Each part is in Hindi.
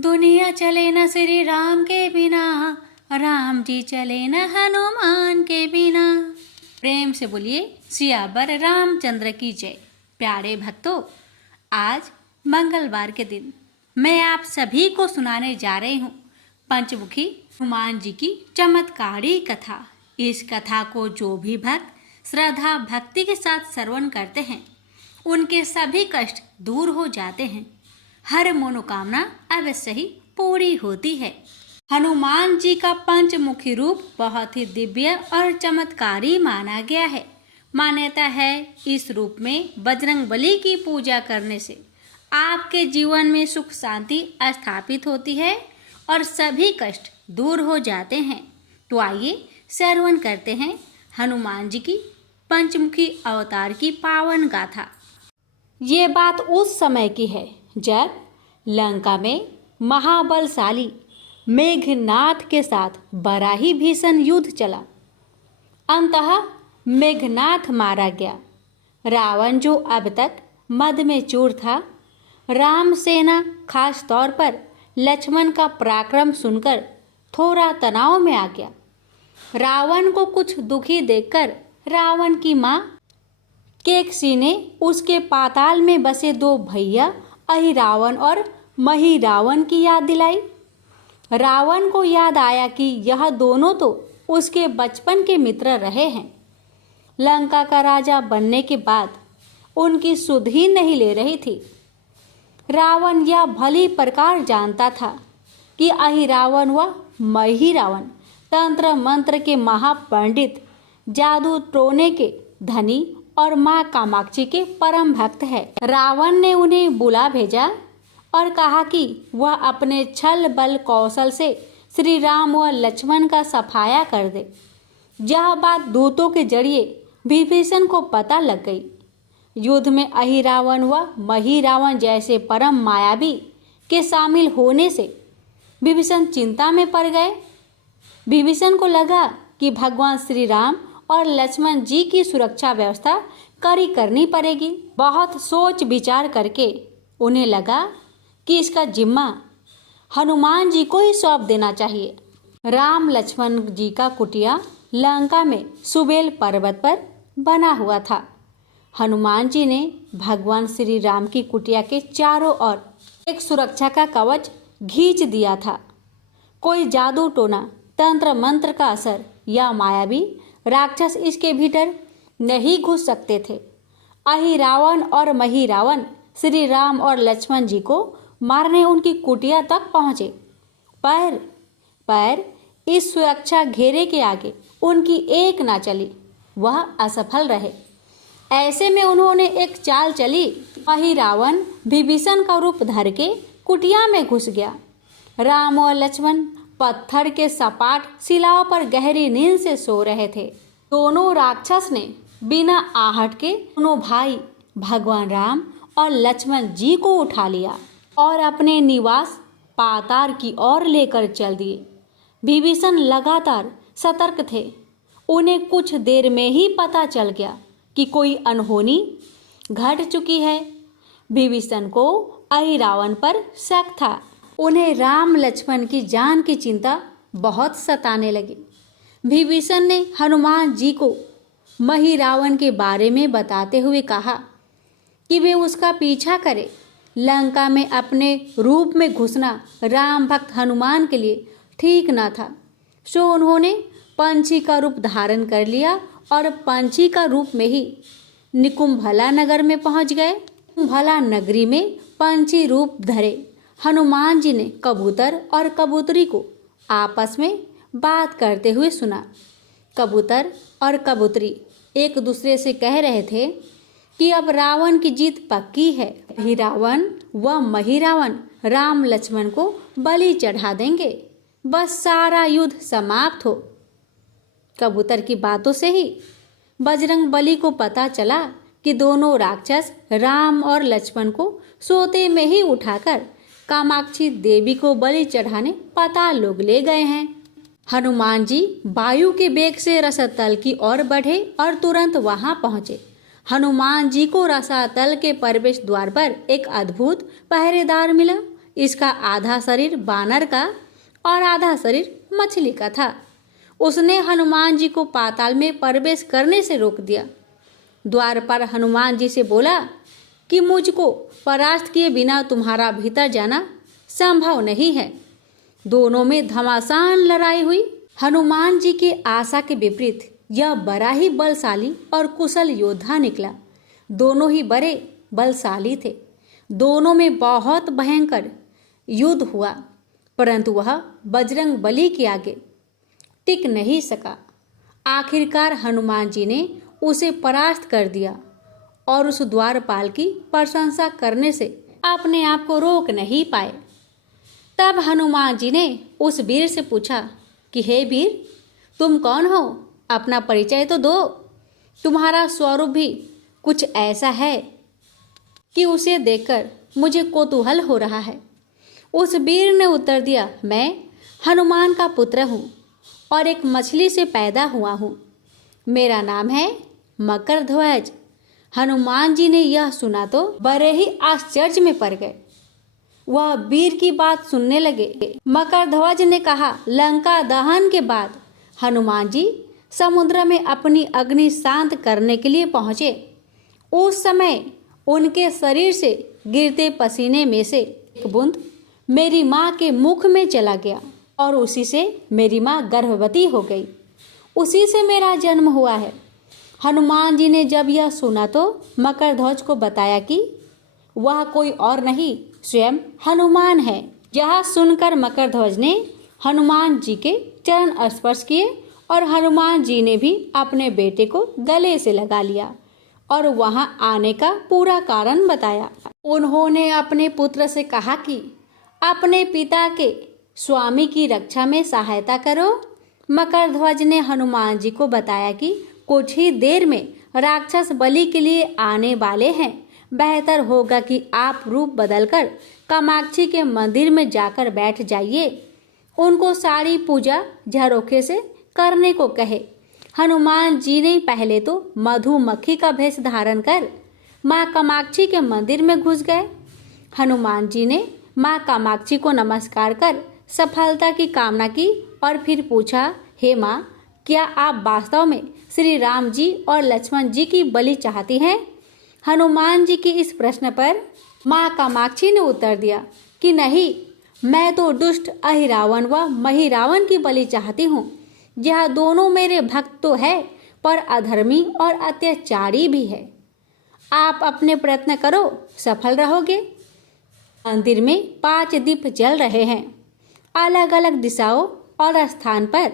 दुनिया चले न श्री राम के बिना, राम जी चले न हनुमान के बिना। प्रेम से बोलिए सियावर रामचंद्र की जय। प्यारे भक्तों, आज मंगलवार के दिन मैं आप सभी को सुनाने जा रही हूँ पंचमुखी हनुमान जी की चमत्कारी कथा। इस कथा को जो भी भक्त श्रद्धा भक्ति के साथ श्रवण करते हैं, उनके सभी कष्ट दूर हो जाते हैं, हर मनोकामना अवश्य ही पूरी होती है। हनुमान जी का पंचमुखी रूप बहुत ही दिव्य और चमत्कारी माना गया है। मान्यता है इस रूप में बजरंगबली की पूजा करने से आपके जीवन में सुख शांति स्थापित होती है और सभी कष्ट दूर हो जाते हैं। तो आइए श्रवण करते हैं हनुमान जी की पंचमुखी अवतार की पावन गाथा। ये बात उस समय की है जब लंका में महाबलशाली मेघनाथ के साथ बड़ा ही भीषण युद्ध चला। अंततः मेघनाथ मारा गया। रावण जो अब तक मद में चूर था, राम सेना खास तौर पर लक्ष्मण का पराक्रम सुनकर थोड़ा तनाव में आ गया। रावण को कुछ दुखी देखकर रावण की माँ केकसी ने उसके पाताल में बसे दो भैया अहिरावण और महिरावण की याद दिलाई। रावण को याद आया कि यह दोनों तो उसके बचपन के मित्र रहे हैं। लंका का राजा बनने के बाद उनकी सुध ही नहीं ले रही थी। रावण यह भली प्रकार जानता था कि अहिरावण व महिरावण तंत्र मंत्र के महापंडित, जादू टोने के धनी और माँ कामाक्षी के परम भक्त है। रावण ने उन्हें बुला भेजा और कहा कि वह अपने छल बल कौशल से श्री राम व लक्ष्मण का सफाया कर दे। यह बात दूतों के जरिए विभीषण को पता लग गई। युद्ध में अहिरावण व महिरावण जैसे परम मायावी के शामिल होने से विभीषण चिंता में पड़ गए। विभीषण को लगा कि भगवान श्री राम और लक्ष्मण जी की सुरक्षा व्यवस्था कड़ी करनी पड़ेगी। बहुत सोच विचार करके उन्हें लगा कि इसका जिम्मा हनुमान जी को ही सौंप देना चाहिए। राम लक्ष्मण जी का कुटिया लंका में सुबेल पर्वत पर बना हुआ था। हनुमान जी ने भगवान श्री राम की कुटिया के चारों ओर एक सुरक्षा का कवच खींच दिया था। कोई जादू टोना, तंत्र मंत्र का असर या मायावी राक्षस इसके भीतर नहीं घुस सकते थे। अहिरावण और महिरावण श्री राम और लक्ष्मण जी को मारने उनकी कुटिया तक पहुँचे, पर इस सुरक्षा घेरे के आगे उनकी एक ना चली, वह असफल रहे। ऐसे में उन्होंने एक चाल चली। महिरावण विभीषण का रूप धर के कुटिया में घुस गया। राम और लक्ष्मण पत्थर के सपाट शिलाओं पर गहरी नींद से सो रहे थे। दोनों राक्षस ने बिना आहट के दोनों भाई भगवान राम और लक्ष्मण जी को उठा लिया और अपने निवास पाताल की ओर लेकर चल दिए। विभीषण लगातार सतर्क थे। उन्हें कुछ देर में ही पता चल गया कि कोई अनहोनी घट चुकी है। विभीषण को अहिरावण पर शक था। उन्हें राम लक्ष्मण की जान की चिंता बहुत सताने लगी। विभीषण ने हनुमान जी को महिरावण के बारे में बताते हुए कहा कि वे उसका पीछा करें। लंका में अपने रूप में घुसना राम भक्त हनुमान के लिए ठीक न था। सो उन्होंने पंछी का रूप धारण कर लिया और पंछी का रूप में ही निकुंभला नगर में पहुंच गए। निकुंभला नगरी में पंछी रूप धरे हनुमान जी ने कबूतर और कबूतरी को आपस में बात करते हुए सुना। कबूतर और कबूतरी एक दूसरे से कह रहे थे कि अब रावण की जीत पक्की है। अहिरावण व महिरावण राम लक्ष्मण को बलि चढ़ा देंगे, बस सारा युद्ध समाप्त हो। कबूतर की बातों से ही बजरंगबली को पता चला कि दोनों राक्षस राम और लक्ष्मण को सोते में ही उठाकर कामाक्षी देवी को बलि चढ़ाने पाताल लोक ले गए हैं। हनुमान जी वायु के वेग से रसातल की ओर बढ़े और तुरंत वहां पहुंचे। हनुमान जी को रसातल के प्रवेश द्वार पर एक अद्भुत पहरेदार मिला। इसका आधा शरीर बानर का और आधा शरीर मछली का था। उसने हनुमान जी को पाताल में प्रवेश करने से रोक दिया। द्वार पर हनुमान जी से बोला कि मुझको परास्त किए बिना तुम्हारा भीतर जाना संभव नहीं है। दोनों में घमासान लड़ाई हुई। हनुमान जी की आशा के विपरीत यह बड़ा ही बलशाली और कुशल योद्धा निकला। दोनों ही बड़े बलशाली थे। दोनों में बहुत भयंकर युद्ध हुआ, परंतु वह बजरंग बली के आगे टिक नहीं सका। आखिरकार हनुमान जी ने उसे परास्त कर दिया और उस द्वारपाल की प्रशंसा करने से अपने आप को रोक नहीं पाए। तब हनुमान जी ने उस वीर से पूछा कि हे वीर, तुम कौन हो? अपना परिचय तो दो। तुम्हारा स्वरूप भी कुछ ऐसा है कि उसे देखकर मुझे कौतूहल हो रहा है। उस वीर ने उत्तर दिया, मैं हनुमान का पुत्र हूँ और एक मछली से पैदा हुआ हूँ। मेरा नाम है मकरध्वज। हनुमान जी ने यह सुना तो बड़े ही आश्चर्य में पड़ गए। वह वीर की बात सुनने लगे। मकरध्वज ने कहा, लंका दहन के बाद हनुमान जी समुद्र में अपनी अग्नि शांत करने के लिए पहुँचे। उस समय उनके शरीर से गिरते पसीने में से एक बूंद मेरी माँ के मुख में चला गया और उसी से मेरी माँ गर्भवती हो गई। उसी से मेरा जन्म हुआ है। हनुमान जी ने जब यह सुना तो मकरध्वज को बताया कि वह कोई और नहीं, स्वयं हनुमान है। यह सुनकर मकरध्वज ने हनुमान जी के चरण स्पर्श किए और हनुमान जी ने भी अपने बेटे को गले से लगा लिया और वहां आने का पूरा कारण बताया। उन्होंने अपने पुत्र से कहा कि अपने पिता के स्वामी की रक्षा में सहायता करो। मकरध्वज ने हनुमान जी को बताया कि कुछ ही देर में राक्षस बलि के लिए आने वाले हैं। बेहतर होगा कि आप रूप बदलकर कामाक्षी के मंदिर में जाकर बैठ जाइए। उनको सारी पूजा झरोखे से करने को कहे। हनुमान जी ने पहले तो मधुमक्खी का भेष धारण कर माँ कामाक्षी के मंदिर में घुस गए। हनुमान जी ने माँ कामाक्षी को नमस्कार कर सफलता की कामना की और फिर पूछा, हे माँ, क्या आप वास्तव में श्री राम जी और लक्ष्मण जी की बलि चाहती हैं? हनुमान जी की इस प्रश्न पर माँ कामाक्षी ने उत्तर दिया कि नहीं, मैं तो दुष्ट अहिरावण व महिरावण की बलि चाहती हूँ। यह दोनों मेरे भक्त तो है, पर अधर्मी और अत्याचारी भी है। आप अपने प्रयत्न करो, सफल रहोगे। मंदिर में 5 दीप जल रहे हैं, अलग अलग दिशाओं और स्थान पर।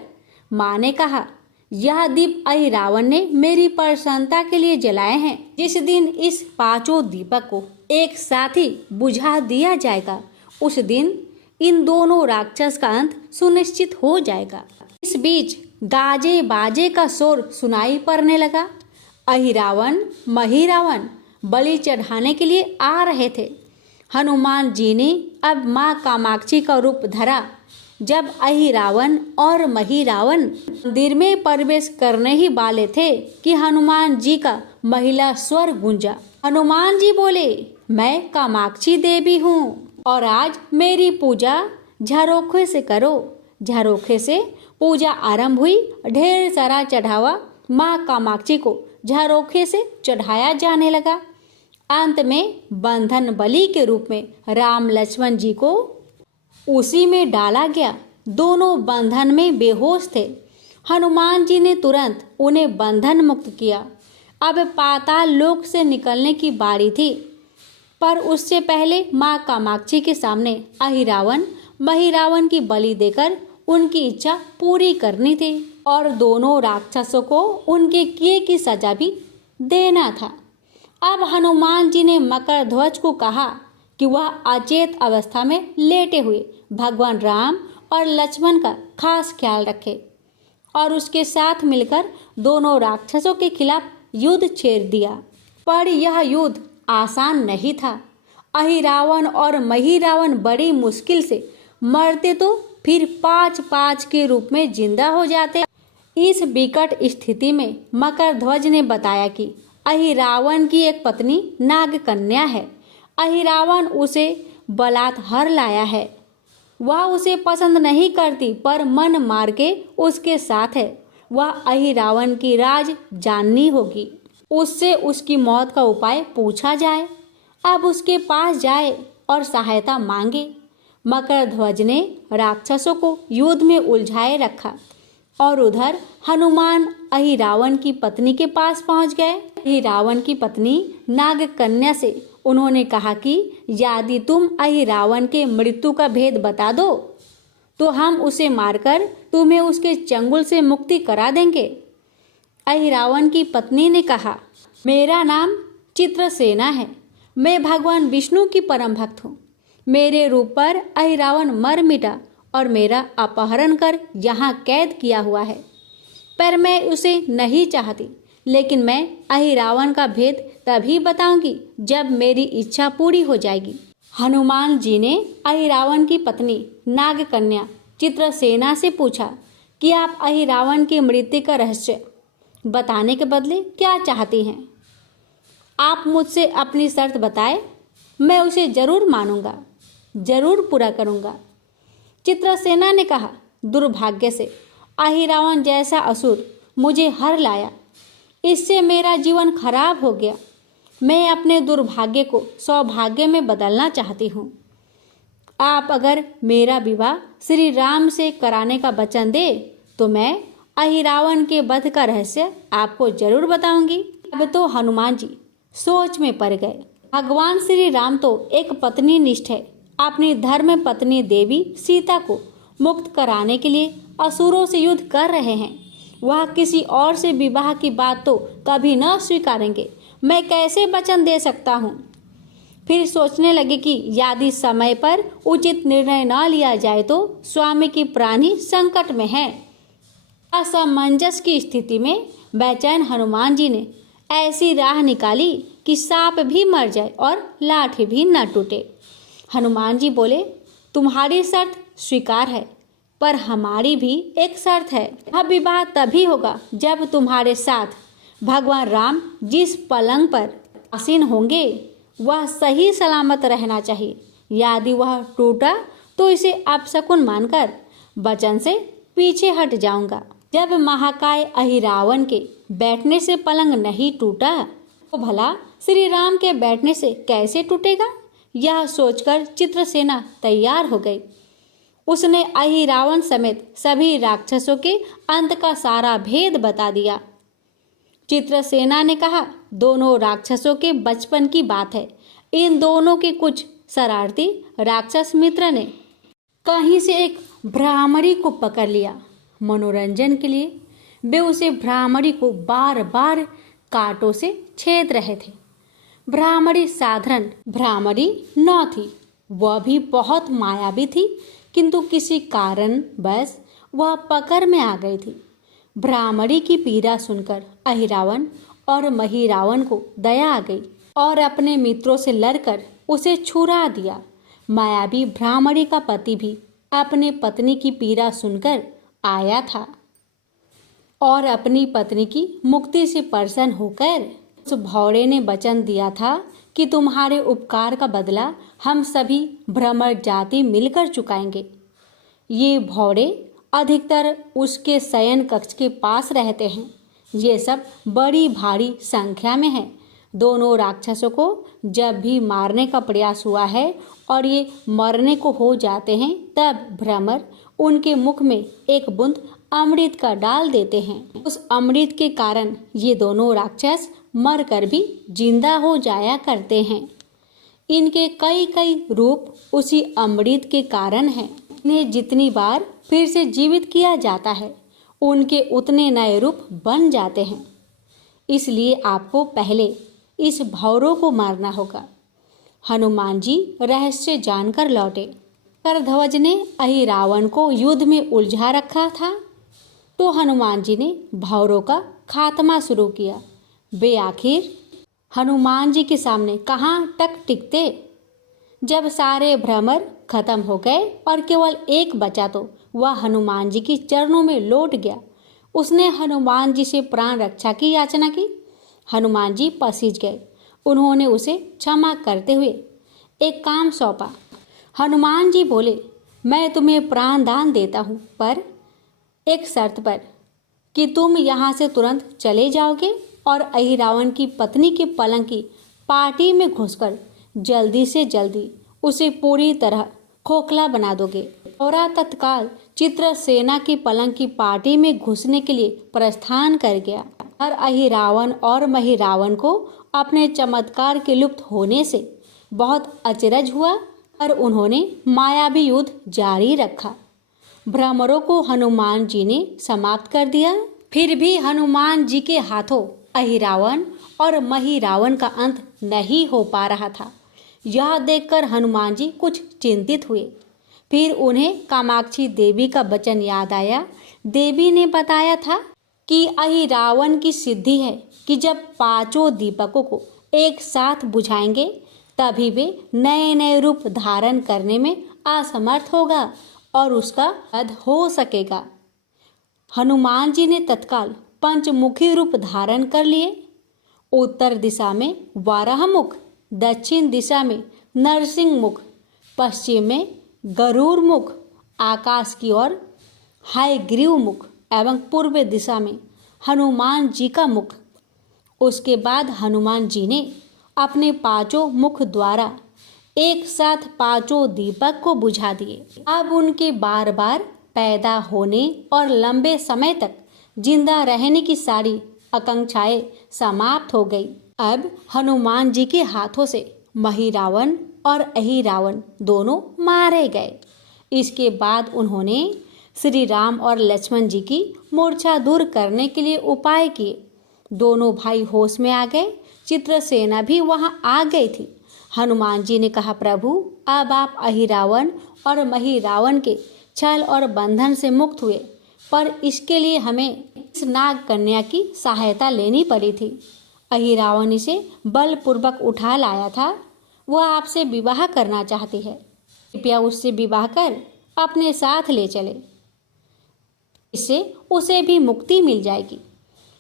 माँ ने कहा, यह दीप अहिरावण ने मेरी प्रसन्नता के लिए जलाए हैं। जिस दिन इस 5 दीपक को एक साथ ही बुझा दिया जाएगा, उस दिन इन दोनों राक्षस का अंत सुनिश्चित हो जाएगा। इस बीच गाजे बाजे का शोर सुनाई पड़ने लगा। अहिरावण महिरावण बलि चढ़ाने के लिए आ रहे थे। हनुमान जी ने अब माँ कामाक्षी का रूप धरा। जब अहिरावण और महिरावण मंदिर में प्रवेश करने ही वाले थे कि हनुमान जी का महिला स्वर गूंजा। हनुमान जी बोले, मैं कामाक्षी देवी हूँ और आज मेरी पूजा झरोखे से करो। झरोखे से पूजा आरंभ हुई। ढेर सारा चढ़ावा माँ कामाक्षी को झरोखे से चढ़ाया जाने लगा। अंत में बंधन बलि के रूप में राम लक्ष्मण जी को उसी में डाला गया। दोनों बंधन में बेहोश थे। हनुमान जी ने तुरंत उन्हें बंधन मुक्त किया। अब पाताल लोक से निकलने की बारी थी, पर उससे पहले माँ कामाक्षी के सामने अहिरावण महिरावण की बलि देकर उनकी इच्छा पूरी करनी थी और दोनों राक्षसों को उनके किए की सजा भी देना था। अब हनुमान जी ने मकरध्वज को कहा कि वह अचेत अवस्था में लेटे हुए भगवान राम और लक्ष्मण का खास ख्याल रखे और उसके साथ मिलकर दोनों राक्षसों के खिलाफ युद्ध छेड़ दिया। पर यह युद्ध आसान नहीं था। अहिरावण और महिरावण बड़ी मुश्किल से मरते तो फिर 5-5 के रूप में जिंदा हो जाते। इस विकट स्थिति में मकरध्वज ने बताया कि अहिरावण की एक पत्नी नागकन्या है। अहिरावण उसे बलात् हर लाया है। वह उसे पसंद नहीं करती पर मन मार के उसके साथ है। वह अहिरावण की राज जाननी होगी। उससे उसकी मौत का उपाय पूछा जाए। अब उसके पास जाए और सहायता मांगे। मकरध्वज ने राक्षसों को युद्ध में उलझाए रखा और उधर हनुमान अहिरावण की पत्नी के पास पहुंच गए। अहिरावण की पत्नी नागकन्या से उन्होंने कहा कि यदि तुम अहिरावण के मृत्यु का भेद बता दो तो हम उसे मारकर तुम्हें उसके चंगुल से मुक्ति करा देंगे। अहिरावण की पत्नी ने कहा, मेरा नाम चित्रसेना है। मैं भगवान विष्णु की परम भक्त हूँ। मेरे रूप पर अहिरावण मर मिटा और मेरा अपहरण कर यहाँ कैद किया हुआ है, पर मैं उसे नहीं चाहती। लेकिन मैं अहिरावण का भेद तभी बताऊंगी जब मेरी इच्छा पूरी हो जाएगी। हनुमान जी ने अहिरावण की पत्नी नागकन्या चित्रसेना से पूछा कि आप अहिरावण की मृत्यु का रहस्य बताने के बदले क्या चाहती हैं? आप मुझसे अपनी शर्त बताए, मैं उसे जरूर मानूंगा, जरूर पूरा करूंगा। चित्रसेना ने कहा, दुर्भाग्य से अहिरावण जैसा असुर मुझे हर लाया। इससे मेरा जीवन खराब हो गया। मैं अपने दुर्भाग्य को सौभाग्य में बदलना चाहती हूँ। आप अगर मेरा विवाह श्री राम से कराने का वचन दे तो मैं अहिरावण के वध का रहस्य आपको जरूर बताऊंगी। अब तो हनुमान जी सोच में पड़ गए। भगवान श्री राम तो एक पत्नी निष्ठ है। अपनी धर्म पत्नी देवी सीता को मुक्त कराने के लिए असुरों से युद्ध कर रहे हैं। वह किसी और से विवाह की बात तो कभी न स्वीकारेंगे। मैं कैसे वचन दे सकता हूँ? फिर सोचने लगे कि यदि समय पर उचित निर्णय न लिया जाए तो स्वामी की प्राणी संकट में है। असमंजस की स्थिति में बेचैन हनुमान जी ने ऐसी राह निकाली कि सांप भी मर जाए और लाठी भी न टूटे। हनुमान जी बोले, तुम्हारी शर्त स्वीकार है, पर हमारी भी एक शर्त है। अब विवाह तभी होगा जब तुम्हारे साथ भगवान राम जिस पलंग पर आसीन होंगे वह सही सलामत रहना चाहिए। यदि वह टूटा तो इसे अपशकुन मानकर वचन से पीछे हट जाऊंगा। जब महाकाय अहिरावण के बैठने से पलंग नहीं टूटा तो भला श्री राम के बैठने से कैसे टूटेगा? यह सोचकर चित्रसेना तैयार हो गई। उसने अहिरावण समेत सभी राक्षसों के अंत का सारा भेद बता दिया। चित्रसेना ने कहा, दोनों राक्षसों के बचपन की बात है। इन दोनों के कुछ शरारती राक्षस मित्र ने कहीं से एक भ्रामरी को पकड़ लिया। मनोरंजन के लिए वे उसे भ्रामरी को बार बार कांटों से छेद रहे थे। भ्रामरी साधारण भ्रामरी न थी, वह भी बहुत मायावी थी, किंतु किसी कारण बस वह पकड़ में आ गई थी। भ्रामरी की पीड़ा सुनकर अहिरावण और महिरावण को दया आ गई और अपने मित्रों से लड़कर उसे छुड़ा दिया। मायावी भ्रामरी का पति भी अपने पत्नी की पीड़ा सुनकर आया था और अपनी पत्नी की मुक्ति से प्रसन्न होकर उस भौरे ने वचन दिया था कि तुम्हारे उपकार का बदला हम सभी भ्रमर जाति मिलकर चुकाएंगे। ये भौरे अधिकतर उसके शयन कक्ष के पास रहते हैं। ये सब बड़ी भारी संख्या में हैं। दोनों राक्षसों को जब भी मारने का प्रयास हुआ है और ये मरने को हो जाते हैं तब भ्रमर उनके मुख में एक बूंद अमृत का डाल देते हैं। उस अमृत के कारण ये दोनों राक्षस मरकर भी जिंदा हो जाया करते हैं। इनके कई कई रूप उसी अमृत के कारण हैं। इन्हें जितनी बार फिर से जीवित किया जाता है उनके उतने नए रूप बन जाते हैं। इसलिए आपको पहले इस भौरों को मारना होगा। हनुमान जी रहस्य जानकर लौटे। करध्वज ने अहिरावण को युद्ध में उलझा रखा था तो हनुमान जी ने भौरों का खात्मा शुरू किया। वे आखिर हनुमान जी के सामने कहाँ तक टिकते। जब सारे भ्रमर खत्म हो गए और केवल एक बचा तो वह हनुमान जी के चरणों में लौट गया। उसने हनुमान जी से प्राण रक्षा की याचना की। हनुमान जी पसीज गए। उन्होंने उसे क्षमा करते हुए एक काम सौंपा। हनुमान जी बोले, मैं तुम्हें प्राण दान देता हूँ, पर एक शर्त पर, कि तुम यहाँ से तुरंत चले जाओगे और अहिरावण की पत्नी के पलंग की पार्टी में घुसकर जल्दी से जल्दी उसे पूरी तरह खोखला बना दोगे। और तत्काल चित्रसेना की पलंग की पार्टी में घुसने के लिए प्रस्थान कर गया। और अहिरावण और महिरावण को अपने चमत्कार के लुप्त होने से बहुत अचरज हुआ और उन्होंने मायावी युद्ध जारी रखा। भ्रमरों को हनुमान जी ने समाप्त कर दिया। फिर भी हनुमान जी के हाथों अहिरावण और महिरावण का अंत नहीं हो पा रहा था। यह देखकर हनुमान जी कुछ चिंतित हुए। फिर उन्हें कामाक्षी देवी का वचन याद आया। देवी ने बताया था कि अहिरावण की सिद्धि है कि जब पांचों दीपकों को एक साथ बुझाएंगे तभी वे नए नए रूप धारण करने में असमर्थ होगा और उसका वध हो सकेगा। हनुमान जी ने तत्काल पंचमुखी रूप धारण कर लिए। उत्तर दिशा में वाराह मुख, दक्षिण दिशा में नरसिंह मुख, पश्चिम में गरुड़ मुख, आकाश की ओर हयग्रीव मुख एवं पूर्व दिशा में हनुमान जी का मुख। उसके बाद हनुमान जी ने अपने पांचों मुख द्वारा एक साथ पांचों दीपक को बुझा दिए। अब उनके बार बार पैदा होने और लंबे समय तक जिंदा रहने की सारी आकांक्षाएं समाप्त हो गई। अब हनुमान जी के हाथों से महिरावण और अहिरावण दोनों मारे गए। इसके बाद उन्होंने श्री राम और लक्ष्मण जी की मूर्छा दूर करने के लिए उपाय किए। दोनों भाई होश में आ गए। चित्रसेना भी वहां आ गई थी। हनुमान जी ने कहा, प्रभु अब आप अहिरावण और महिरावण के छल और बंधन से मुक्त हुए, पर इसके लिए हमें इस नाग कन्या की सहायता लेनी पड़ी थी। अहिरावण इसे बलपूर्वक उठा लाया था। वह आपसे विवाह करना चाहती है। कृपया उससे विवाह कर अपने साथ ले चले, इससे उसे भी मुक्ति मिल जाएगी।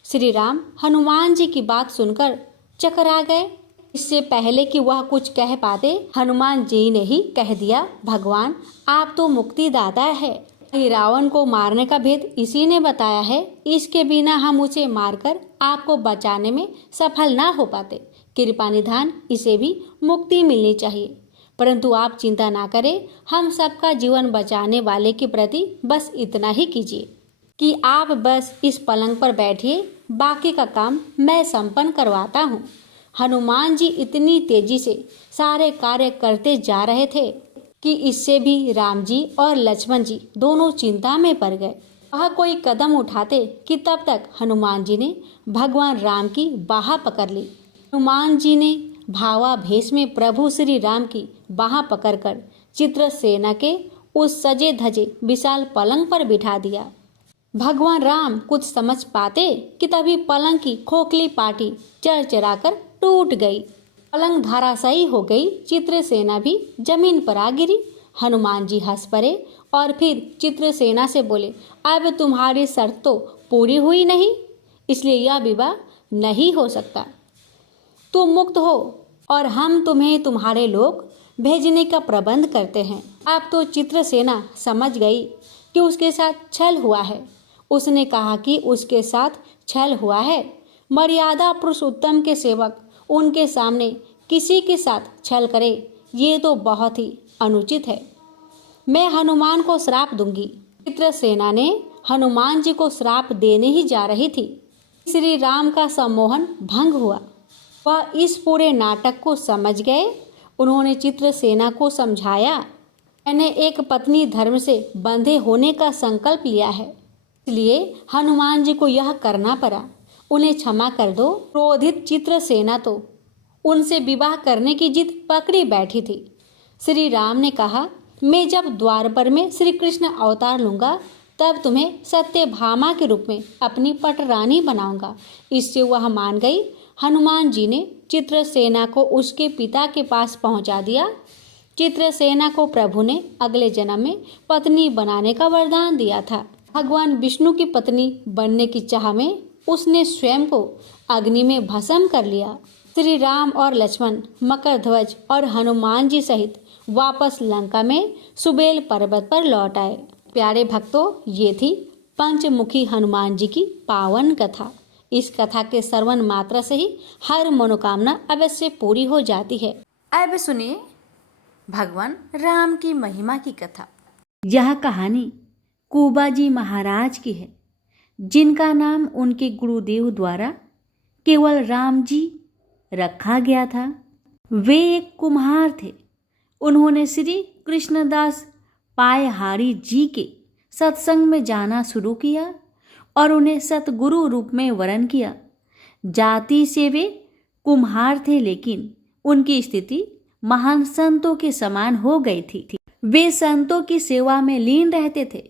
श्री राम हनुमान जी की बात सुनकर चकरा गए। इससे पहले कि वह कुछ कह पाते, हनुमान जी ने ही कह दिया, भगवान आप तो मुक्तिदाता है। रावण को मारने का भेद इसी ने बताया है। इसके बिना हम उसे मारकर आपको बचाने में सफल ना हो पाते। कृपा निधान इसे भी मुक्ति मिलनी चाहिए। परंतु आप चिंता ना करें, हम सबका जीवन बचाने वाले के प्रति बस इतना ही कीजिए कि आप बस इस पलंग पर बैठिए, बाकी का काम मैं संपन्न करवाता हूँ। हनुमान जी इतनी तेजी से सारे कार्य करते जा रहे थे कि इससे भी राम जी और लक्ष्मण जी दोनों चिंता में पड़ गए। वह कोई कदम उठाते कि तब तक हनुमान जी ने भगवान राम की बाह पकड़ ली। हनुमान जी ने भावावेश में प्रभु श्री राम की बाह पकड़कर चित्रसेना के उस सजे धजे विशाल पलंग पर बिठा दिया। भगवान राम कुछ समझ पाते कि तभी पलंग की खोखली पाटी चरचराकर टूट गई। पलंग धराशायी हो गई। चित्रसेना भी जमीन पर आ गिरी। हनुमान जी हंस पड़े और फिर चित्रसेना से बोले, अब तुम्हारी शर्त तो पूरी हुई नहीं, इसलिए यह विवाह नहीं हो सकता। तुम मुक्त हो और हम तुम्हें तुम्हारे लोग भेजने का प्रबंध करते हैं। अब तो चित्रसेना समझ गई कि उसके साथ छल हुआ है। उसने कहा कि उसके साथ छल हुआ है। मर्यादा पुरुषोत्तम के सेवक उनके सामने किसी के साथ छल करे, ये तो बहुत ही अनुचित है। मैं हनुमान को श्राप दूंगी। चित्रसेना ने हनुमान जी को श्राप देने ही जा रही थी। श्री राम का सम्मोहन भंग हुआ। वह इस पूरे नाटक को समझ गए। उन्होंने चित्रसेना को समझाया, मैंने एक पत्नी धर्म से बंधे होने का संकल्प लिया है, इसलिए हनुमान जी को यह करना पड़ा। उन्हें क्षमा कर दो। क्रोधित चित्रसेना तो उनसे विवाह करने की जिद पकड़ी बैठी थी। श्री राम ने कहा, मैं जब द्वारपर में श्री कृष्ण अवतार लूंगा तब तुम्हें सत्यभामा के रूप में अपनी पटरानी बनाऊंगा। इससे वह मान गई। हनुमान जी ने चित्रसेना को उसके पिता के पास पहुंचा दिया। चित्रसेना को प्रभु ने अगले जन्म में पत्नी बनाने का वरदान दिया था। भगवान विष्णु की पत्नी बनने की चाह में उसने स्वयं को अग्नि में भस्म कर लिया। श्री राम और लक्ष्मण, मकर ध्वज और हनुमान जी सहित वापस लंका में सुबेल पर्वत पर लौट आए। प्यारे भक्तों, ये थी पंचमुखी हनुमान जी की पावन कथा। इस कथा के श्रवण मात्र से ही हर मनोकामना अवश्य पूरी हो जाती है। अब सुनिए भगवान राम की महिमा की कथा। यह कहानी कुबाजी महाराज की है, जिनका नाम उनके गुरुदेव द्वारा केवल राम जी रखा गया था। वे एक कुम्हार थे। उन्होंने श्री कृष्णदास पायहारी जी के सत्संग में जाना शुरू किया और उन्हें सतगुरु रूप में वरण किया। जाति से वे कुम्हार थे, लेकिन उनकी स्थिति महान संतों के समान हो गई थी। वे संतों की सेवा में लीन रहते थे।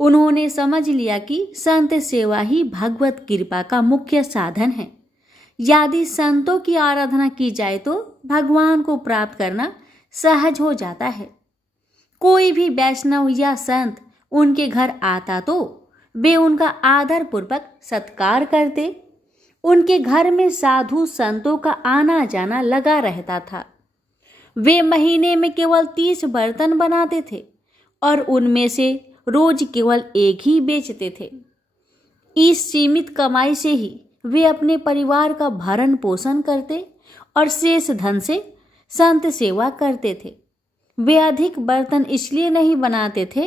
उन्होंने समझ लिया कि संत सेवा ही भगवत कृपा का मुख्य साधन है। यदि संतों की आराधना की जाए तो भगवान को प्राप्त करना सहज हो जाता है। कोई भी वैष्णव या संत उनके घर आता तो वे उनका आदर पूर्वक सत्कार करते। उनके घर में साधु संतों का आना जाना लगा रहता था। वे महीने में केवल 30 बर्तन बनाते थे और उनमें से रोज केवल एक ही बेचते थे। इस सीमित कमाई से ही वे अपने परिवार का भरण पोषण करते और शेष धन से संत सेवा करते थे। वे अधिक बर्तन इसलिए नहीं बनाते थे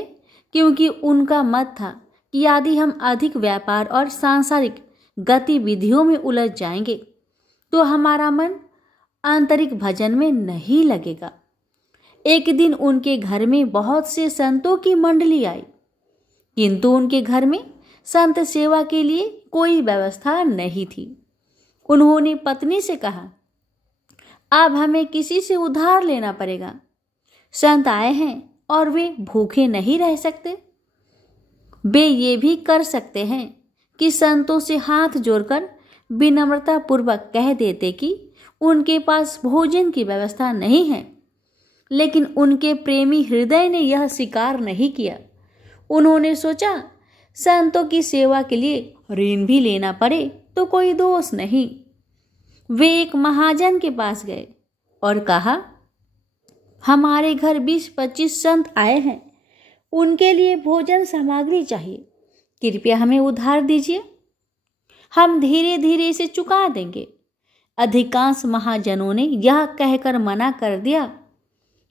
क्योंकि उनका मत था कि यदि हम अधिक व्यापार और सांसारिक गतिविधियों में उलझ जाएंगे तो हमारा मन आंतरिक भजन में नहीं लगेगा। एक दिन उनके घर में बहुत से संतों की मंडली आई, किंतु उनके घर में संत सेवा के लिए कोई व्यवस्था नहीं थी। उन्होंने पत्नी से कहा, अब हमें किसी से उधार लेना पड़ेगा। संत आए हैं और वे भूखे नहीं रह सकते। वे ये भी कर सकते हैं कि संतों से हाथ जोड़कर विनम्रता पूर्वक कह देते कि उनके पास भोजन की व्यवस्था नहीं है, लेकिन उनके प्रेमी हृदय ने यह स्वीकार नहीं किया। उन्होंने सोचा संतों की सेवा के लिए ऋण भी लेना पड़े तो कोई दोष नहीं। वे एक महाजन के पास गए और कहा, हमारे घर 20-25 संत आए हैं, उनके लिए भोजन सामग्री चाहिए, कृपया हमें उधार दीजिए, हम धीरे धीरे इसे चुका देंगे। अधिकांश महाजनों ने यह कहकर मना कर दिया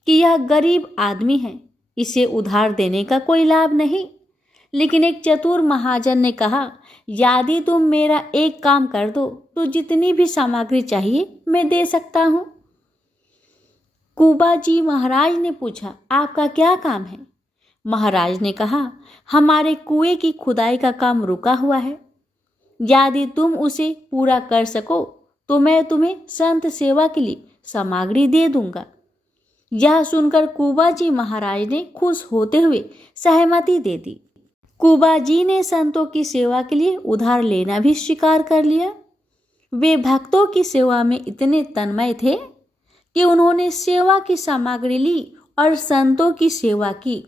कि यह गरीब आदमी है, इसे उधार देने का कोई लाभ नहीं। लेकिन एक चतुर महाजन ने कहा, यदि तुम मेरा एक काम कर दो तो जितनी भी सामग्री चाहिए मैं दे सकता हूँ। कुबाजी महाराज ने पूछा, आपका क्या काम है? महाराज ने कहा, हमारे कुएं की खुदाई का काम रुका हुआ है, यदि तुम उसे पूरा कर सको तो मैं तुम्हें संत सेवा के लिए सामग्री दे दूंगा। यह सुनकर कुबाजी महाराज ने खुश होते हुए सहमति दे दी। कुबाजी ने संतों की सेवा के लिए उधार लेना भी स्वीकार कर लिया। वे भक्तों की सेवा में इतने तन्मय थे कि उन्होंने सेवा की सामग्री ली और संतों की सेवा की।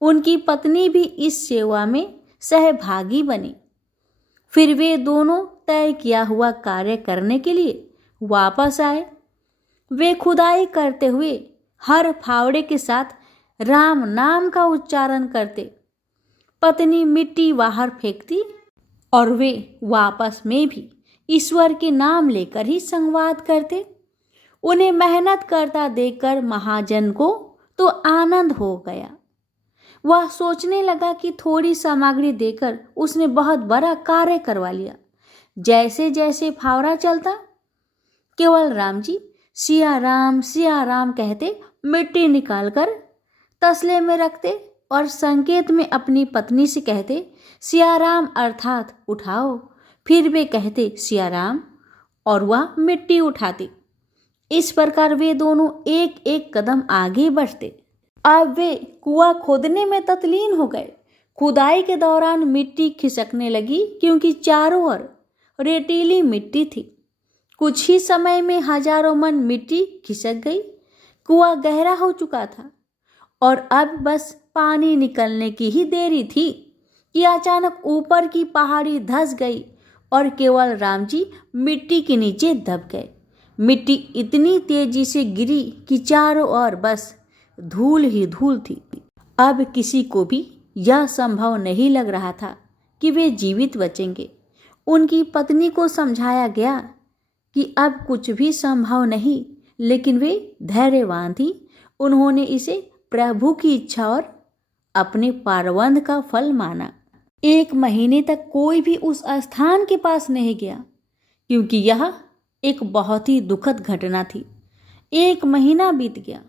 उनकी पत्नी भी इस सेवा में सहभागी बनी। फिर वे दोनों तय किया हुआ कार्य करने के लिए वापस आए। वे खुदाई करते हुए हर फावड़े के साथ राम नाम का उच्चारण करते। पत्नी मिट्टी बाहर फेंकती और वे वापस में भी ईश्वर के नाम लेकर ही संवाद करते। उन्हें मेहनत करता देखकर महाजन को तो आनंद हो गया। वह सोचने लगा कि थोड़ी सामग्री देकर उसने बहुत बड़ा कार्य करवा लिया। जैसे जैसे फावड़ा चलता, केवल राम जी सिया राम कहते मिट्टी निकालकर तसले में रखते और संकेत में अपनी पत्नी से कहते, सिया राम अर्थात उठाओ। फिर वे कहते सिया राम और वह मिट्टी उठाती। इस प्रकार वे दोनों एक एक कदम आगे बढ़ते। अब वे कुआं खोदने में तत्लीन हो गए। खुदाई के दौरान मिट्टी खिसकने लगी क्योंकि चारों ओर रेतीली मिट्टी थी। कुछ ही समय में हजारों मन मिट्टी खिसक गई। कुआं गहरा हो चुका था और अब बस पानी निकलने की ही देरी थी कि अचानक ऊपर की पहाड़ी धंस गई और केवल राम जी मिट्टी के नीचे दब गए। मिट्टी इतनी तेजी से गिरी कि चारों ओर बस धूल ही धूल थी। अब किसी को भी यह संभव नहीं लग रहा था कि वे जीवित बचेंगे। उनकी पत्नी को समझाया गया कि अब कुछ भी संभव नहीं, लेकिन वे धैर्यवान थी। उन्होंने इसे प्रभु की इच्छा और अपने पारवंद का फल माना। 1 महीने तक कोई भी उस स्थान के पास नहीं गया, क्योंकि यह एक बहुत ही दुखद घटना थी। 1 महीना बीत गया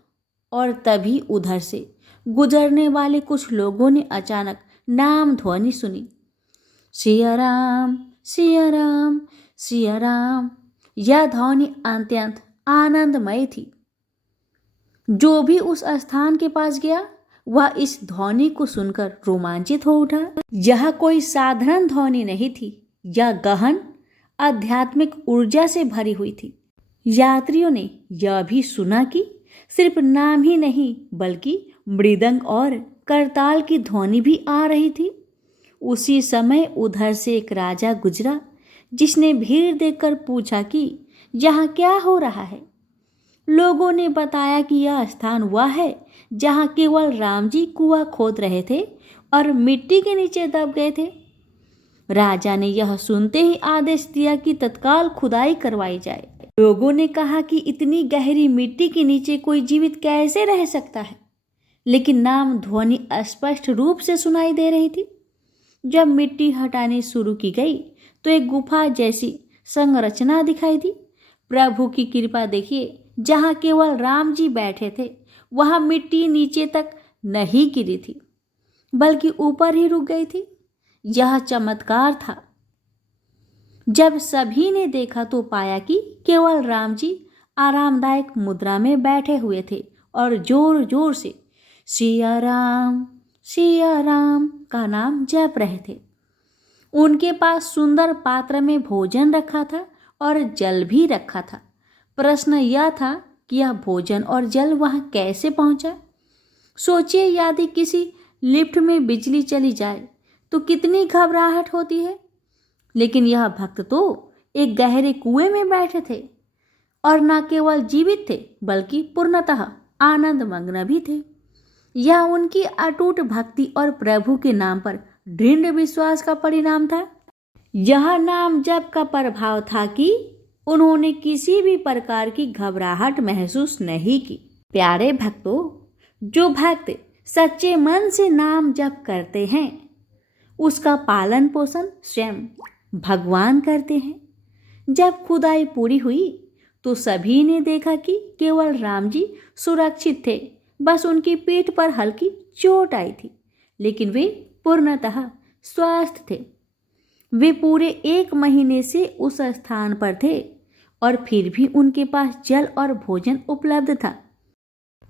और तभी उधर से गुजरने वाले कुछ लोगों ने अचानक नाम ध्वनि सुनी, सिया राम, सिया राम, सिया राम। यह ध्वनि अत्यंत आनंदमय थी। जो भी उस स्थान के पास गया वह इस ध्वनि को सुनकर रोमांचित हो उठा। यह कोई साधारण ध्वनि नहीं थी, यह गहन आध्यात्मिक ऊर्जा से भरी हुई थी। यात्रियों ने यह भी सुना कि सिर्फ नाम ही नहीं बल्कि मृदंग और करताल की ध्वनि भी आ रही थी। उसी समय उधर से एक राजा गुजरा, जिसने भीड़ देखकर पूछा कि यहाँ क्या हो रहा है। लोगों ने बताया कि यह स्थान वह है जहाँ केवल राम जी कुआं खोद रहे थे और मिट्टी के नीचे दब गए थे। राजा ने यह सुनते ही आदेश दिया कि तत्काल खुदाई करवाई जाए। लोगों ने कहा कि इतनी गहरी मिट्टी के नीचे कोई जीवित कैसे रह सकता है, लेकिन नाम ध्वनि स्पष्ट रूप से सुनाई दे रही थी। जब मिट्टी हटानी शुरू की गई तो एक गुफा जैसी संरचना दिखाई दी। प्रभु की कृपा देखिए, जहाँ केवल राम जी बैठे थे वहाँ मिट्टी नीचे तक नहीं गिरी थी, बल्कि ऊपर ही रुक गई थी। यह चमत्कार था। जब सभी ने देखा तो पाया कि केवल राम जी आरामदायक मुद्रा में बैठे हुए थे और जोर जोर से सिया राम का नाम जप रहे थे। उनके पास सुंदर पात्र में भोजन रखा था और जल भी रखा था। प्रश्न यह था कि यह भोजन और जल वहां कैसे पहुंचा। सोचिए, यदि किसी लिफ्ट में बिजली चली जाए तो कितनी घबराहट होती है। लेकिन यह भक्त तो एक गहरे कुएं में बैठे थे और न केवल जीवित थे बल्कि पूर्णतः आनंद मग्न भी थे। यह उनकी अटूट भक्ति और प्रभु के नाम पर दृढ़ विश्वास का परिणाम था। यह नाम जप का प्रभाव था कि उन्होंने किसी भी प्रकार की घबराहट महसूस नहीं की। प्यारे भक्तों, जो भक्त सच्चे मन से नाम जप करते हैं उसका पालन पोषण स्वयं भगवान करते हैं। जब खुदाई पूरी हुई तो सभी ने देखा कि केवल राम जी सुरक्षित थे। बस उनकी पीठ पर हल्की चोट आई थी, लेकिन वे पूर्णतः स्वस्थ थे। वे पूरे 1 महीने से उस स्थान पर थे और फिर भी उनके पास जल और भोजन उपलब्ध था।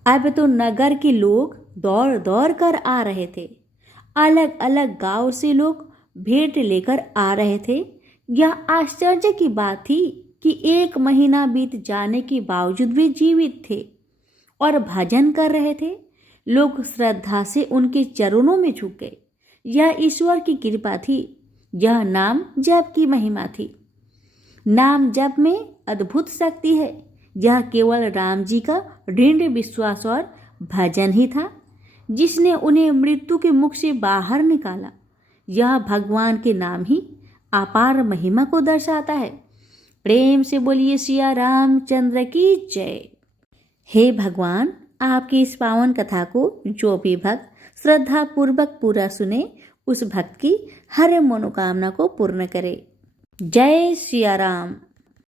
अब तो नगर के लोग दौड़ दौड़ कर आ रहे थे। अलग अलग गांव से लोग भेंट लेकर आ रहे थे। यह आश्चर्य की बात थी कि 1 महीना बीत जाने के बावजूद वे जीवित थे और भजन कर रहे थे। लोग श्रद्धा से उनके चरणों में झुक गए। यह ईश्वर की कृपा थी। यह नाम जप की महिमा थी। नाम जप में अद्भुत शक्ति है। यह केवल राम जी का दृढ़ विश्वास और भजन ही था जिसने उन्हें मृत्यु के मुख से बाहर निकाला। यह भगवान के नाम ही अपार महिमा को दर्शाता है। प्रेम से बोलिए सिया रामचंद्र की जय। हे भगवान, आपकी इस पावन कथा को जो भी भक्त श्रद्धा पूर्वक पूरा सुने उस भक्त की हर मनोकामना को पूर्ण करे। जय सिया राम।